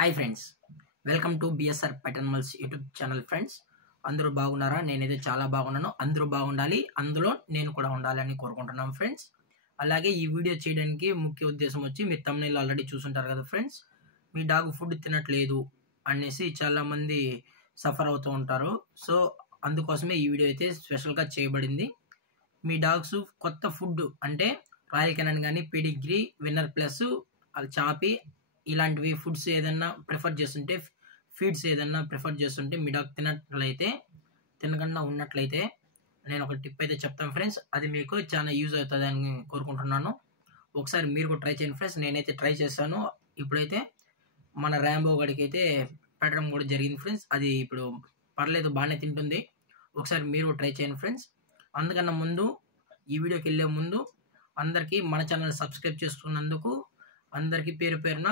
Hi friends, welcome to BSR పెటర్మల్స్ YouTube channel. Friends, అందరూ బాగున్నారా? నేనైతే చాలా బాగున్నాను. అందరూ బాగుండాలి, అందులో నేను కూడా ఉండాలని కోరుకుంటున్నాను ఫ్రెండ్స్. అలాగే ఈ వీడియో చేయడానికి ముఖ్య ఉద్దేశం వచ్చి మీరు తమ్నైల్ ఆల్రెడీ చూసుంటారు కదా ఫ్రెండ్స్. మీ డాగ్ ఫుడ్ తినట్లేదు అనేసి చాలామంది సఫర్ అవుతూ ఉంటారు. సో అందుకోసమే ఈ వీడియో అయితే స్పెషల్గా చేయబడింది. మీ డాగ్స్ కొత్త ఫుడ్ అంటే రాయల్ కెనన్ కానీ, పెడిగ్రీ, విన్నర్ ప్లస్, చాపీ ఇలాంటివి ఫుడ్స్ ఏదన్నా ప్రిఫర్ చేస్తుంటే, ఫీడ్స్ ఏదన్నా ప్రిఫర్ చేస్తుంటే మీ డాగ్ తినకుండా ఉన్నట్లయితే నేను ఒక టిప్ అయితే చెప్తాను ఫ్రెండ్స్. అది మీకు చాలా యూజ్ అవుతుంది అని కోరుకుంటున్నాను. ఒకసారి మీరు కూడా ట్రై చేయండి ఫ్రెండ్స్. నేనైతే ట్రై చేశాను. ఇప్పుడైతే మన ర్యాంబో గడికి అయితే పెట్టడం కూడా జరిగింది ఫ్రెండ్స్. అది ఇప్పుడు పర్లేదు, బాగానే తింటుంది. ఒకసారి మీరు ట్రై చేయండి ఫ్రెండ్స్. అందుకన్నా ముందు, ఈ వీడియోకి వెళ్ళే ముందు అందరికీ మన ఛానల్ సబ్స్క్రైబ్ చేసుకున్నందుకు అందరికీ పేరు పేరున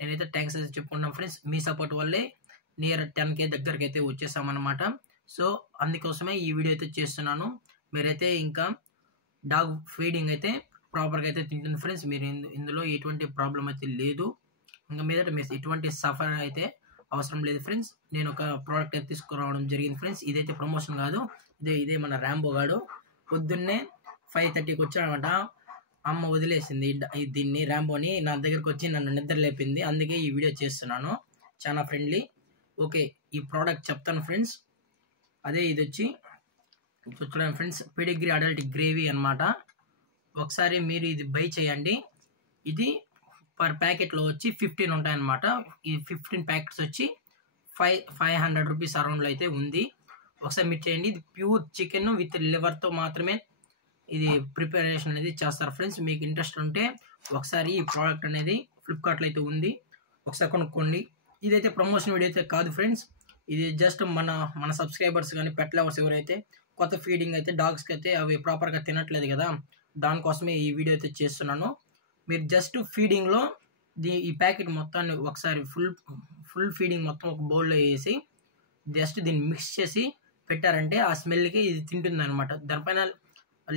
నేనైతే థ్యాంక్స్ అయితే చెప్పుకున్నాను ఫ్రెండ్స్. మీ సపోర్ట్ వల్లే నియర్ 10K దగ్గరికి అయితే వచ్చేసామన్నమాట. సో అందుకోసమే ఈ వీడియో అయితే చేస్తున్నాను. మీరైతే ఇంకా డాగ్ ఫీడింగ్ అయితే ప్రాపర్గా అయితే తింటుంది ఫ్రెండ్స్. మీరు ఇందులో ఎటువంటి ప్రాబ్లం అయితే లేదు. ఇంకా మీదట మీరు ఎటువంటి సఫర్ అయితే అవసరం లేదు ఫ్రెండ్స్. నేను ఒక ప్రోడక్ట్ అయితే తీసుకురావడం జరిగింది ఫ్రెండ్స్. ఇదైతే ప్రమోషన్ కాదు, ఇదే మన ర్యాంబో గాడు. పొద్దున్నే 5:30కి వచ్చాడనమాట. అమ్మ వదిలేసింది దీన్ని, ర్యాంబోని నా దగ్గరకు వచ్చి నన్ను నిద్ర లేపింది. అందుకే ఈ వీడియో చేస్తున్నాను. చాలా ఫ్రెండ్లీ. ఓకే, ఈ ప్రోడక్ట్ చెప్తాను ఫ్రెండ్స్. ఇది వచ్చి చూడండి ఫ్రెండ్స్, పెడిగ్రీ అడల్ట్ గ్రేవీ అనమాట. ఒకసారి మీరు ఇది బై చేయండి. ఇది పర్ ప్యాకెట్లో వచ్చి 15 ఉంటాయన్నమాట. ఈ 15 ప్యాకెట్స్ వచ్చి 500 రూపీస్ అరౌండ్లో అయితే ఉంది. ఒకసారి మీరు చేయండి. ఇది ప్యూర్ చికెన్ విత్ లివర్తో మాత్రమే ఇది ప్రిపరేషన్ అనేది చేస్తారు ఫ్రెండ్స్. మీకు ఇంట్రెస్ట్ ఉంటే ఒకసారి ఈ ప్రోడక్ట్ అనేది ఫ్లిప్కార్ట్లో అయితే ఉంది, ఒకసారి కొనుక్కోండి. ఇదైతే ప్రమోషన్ వీడియో అయితే కాదు ఫ్రెండ్స్. ఇది జస్ట్ మన సబ్స్క్రైబర్స్ కానీ, పెట్ లవర్స్ ఎవరైతే కొత్త ఫీడింగ్ అయితే డాగ్స్కి అయితే అవి ప్రాపర్గా తినట్లేదు కదా, దానికోసమే ఈ వీడియో అయితే చేస్తున్నాను. మీరు జస్ట్ ఫీడింగ్లో ఈ ప్యాకెట్ మొత్తాన్ని ఒకసారి ఫుల్ ఫీడింగ్ మొత్తం ఒక బౌల్లో వేసి జస్ట్ దీన్ని మిక్స్ చేసి పెట్టారంటే ఆ స్మెల్కి ఇది తింటుంది అనమాట. దానిపైన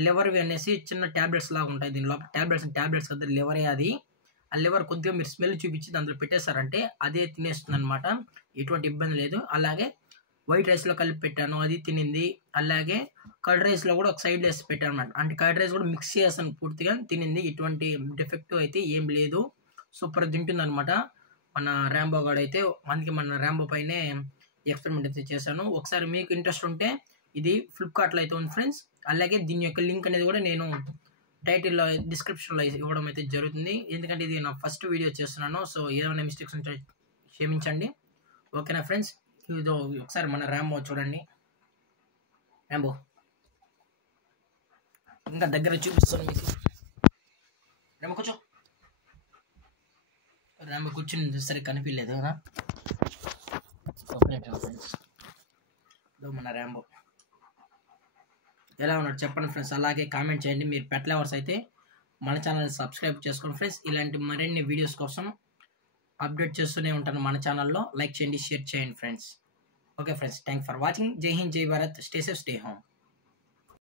లివర్వి అనేసి చిన్న ట్యాబ్లెట్స్ లాగా ఉంటాయి. దీని లోపల ట్యాబ్లెట్స్ కదా, లివరే అది. ఆ లివర్ కొద్దిగా మీరు స్మెల్ చూపించి దాంట్లో పెట్టేశారంటే అదే తినేస్తుంది అనమాట. ఎటువంటి ఇబ్బంది లేదు. అలాగే వైట్ రైస్లో కలిపి పెట్టాను, అది తినింది. అలాగే కర్డ్ రైస్లో కూడా ఒక సైడ్ వేసి పెట్టాను అనమాట. అంటే కర్డ్ రైస్ కూడా మిక్స్ చేసాను, పూర్తిగా తినింది. ఎటువంటి డిఫెక్టివ్ అయితే ఏం లేదు. సూపర్ తింటుంది అనమాట మన ర్యాంబో గాడు అయితే. అందుకే మన ర్యాంబో పైనే ఎక్స్పెరిమెంట్ అయితే చేశాను. ఒకసారి మీకు ఇంట్రెస్ట్ ఉంటే ఇది ఫ్లిప్కార్ట్లో అయితే ఉంది ఫ్రెండ్స్. అలాగే దీని యొక్క లింక్ అనేది కూడా నేను టైటిల్లో, డిస్క్రిప్షన్లో ఇవ్వడం అయితే జరుగుతుంది. ఎందుకంటే ఇది నా ఫస్ట్ వీడియో చేస్తున్నాను. సో ఏమైనా మిస్టేక్స్ ఉంటే క్షమించండి. ఓకేనా ఫ్రెండ్స్? ఇది ఒకసారి మన ర్యాంబో చూడండి. ర్యాంబో ఇంకా దగ్గర చూపిస్తాను మీకు. ర్యాంబో కూర్చో. ర్యాంబో కూర్చుని సరే కనిపించలేదు కదా. ఫ్రెండ్స్, మన ర్యాంబో ఎలా ఉన్నాడు చెప్పండి ఫ్రెండ్స్. అలాగే కామెంట్ చేయండి. మీరు పెట్ లవర్స్ అయితే మన ఛానల్ని సబ్స్క్రైబ్ చేసుకోండి ఫ్రెండ్స్. ఇలాంటి మరిన్ని వీడియోస్ కోసం అప్డేట్ చేస్తూనే ఉంటాను మన ఛానల్లో. లైక్ చేయండి, షేర్ చేయండి friends. Okay friends, thank for watching. జై హింద్, జై Bharat. Stay safe, stay home.